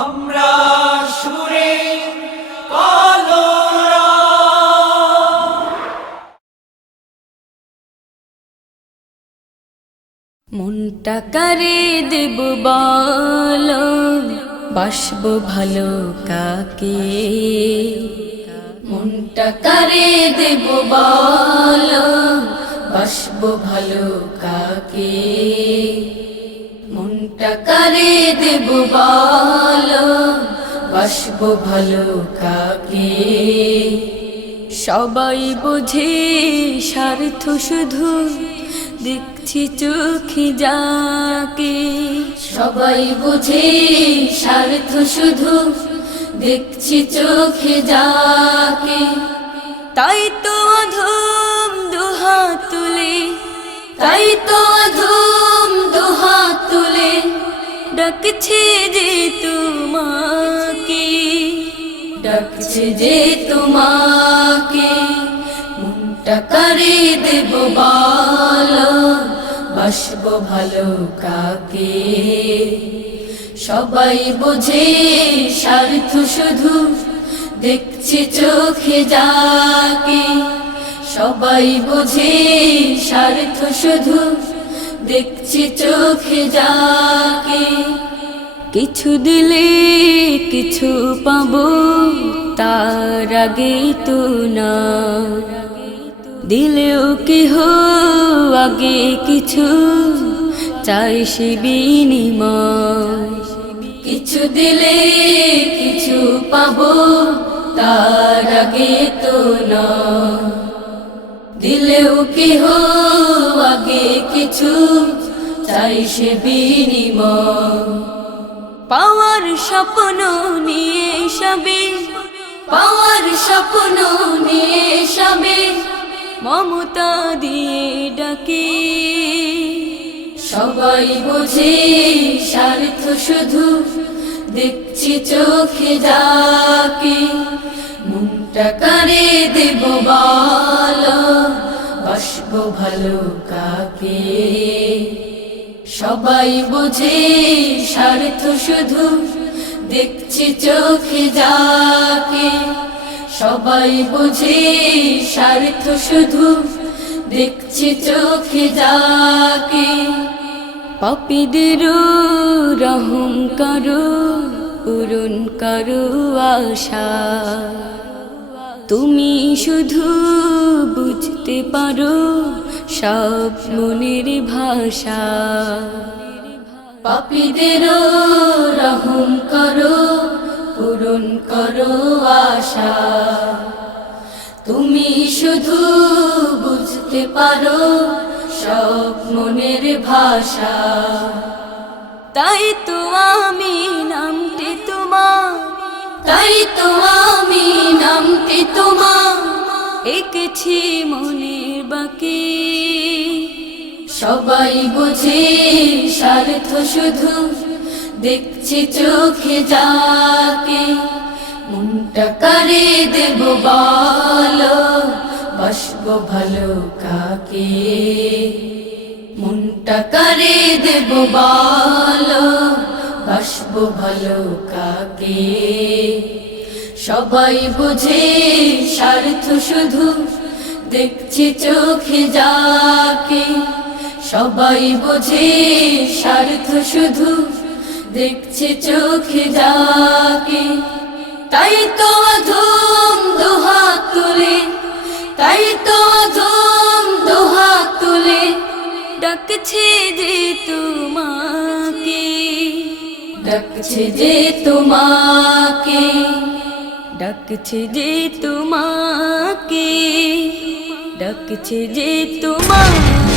আমরা সুরে কলরা মনটা কারে দেব বলো, বাসবো ভালো কাকে। মনটা কারে দেব বলো, বাসবো ভালো কাকে। মনটা কারে দেব বলো, বাসবো ভালো কাকে। সবাই বোঝে স্বার্থ শুধু, দেখছি চোখে যাকে। সবাই বুঝে স্বার্থ শুধু, দেখছি চোখে যাকে। তাই তো অধম দুহাত তুলে, তাই তো অধম দুহাত তুলে ডাকছে যে তোমাকে, ডাকছে যে তোমাকে। মনটা কারে দেব বলো, বাসবো ভালো কাকে। সবাই বোঝে স্বার্থ শুধু, দেখছি চোখে যাকে। সবাই বোঝে স্বার্থ শুধু, দেখছি চোখে যাকে। কিছু দিলে কিছু পাবো, তার আগে তো না দিলেও কি হো আগে কিছু চাই সে বিনিময়। কিছু দিলে কিছু পাবো, তার আগে তো না দিলেও কি হো আগে কিছু চাই সে বিনিময়। পাওয়ার স্বপ্ন নিয়ে সবে, পাওয়ার স্বপ্ন নিয়ে সবে মমতা দিয়ে ডাকে। সবাই বোঝে স্বার্থ শুধু, দেখছি চোখে যাকে। মনটা কারে দেব বলো, বাসবো ভালো কাকে। সবাই বোঝে স্বার্থ শুধু, দেখছি চোখে যাকে। সবাই বোঝে স্বার্থ শুধু, দেখছি চোখে যাকে। পাপীদের রহম করো, পূরণ করো আশা। তুমি শুধু বুঝতে পারো সব মনের ভাষা। পাপীদের রহম করো, পূরণ করো আশা। তুমি শুধু বুঝতে পারো সব মনের ভাষা। তাই তো আমি নামটি তোমার, তাই তো আমি নামটি তোমার এঁকেছি মনের বাকি। সবাই বুঝে স্বার্থ শুধু, দেখছি চোখে যাকে। মনটা কারে দেব বলো, বাসবো ভালো কাকে। মনটা কারে দেব বলো, বাসবো ভালো কাকে। সবাই বুঝে স্বার্থ শুধু, দেখছি চোখে যাকে। সবাই বুঝে স্বার্থ শুধু, দেখছি চোখে যাকে। তাই তো অধম দুহাত তুলে, তাই তো অধম দুহাত তুলে ডাকছে যে তোমাকে, ডাকছে যে তোমাকে, ডাকছে যে তোমাকে, ডাকছে যে তোমাকে।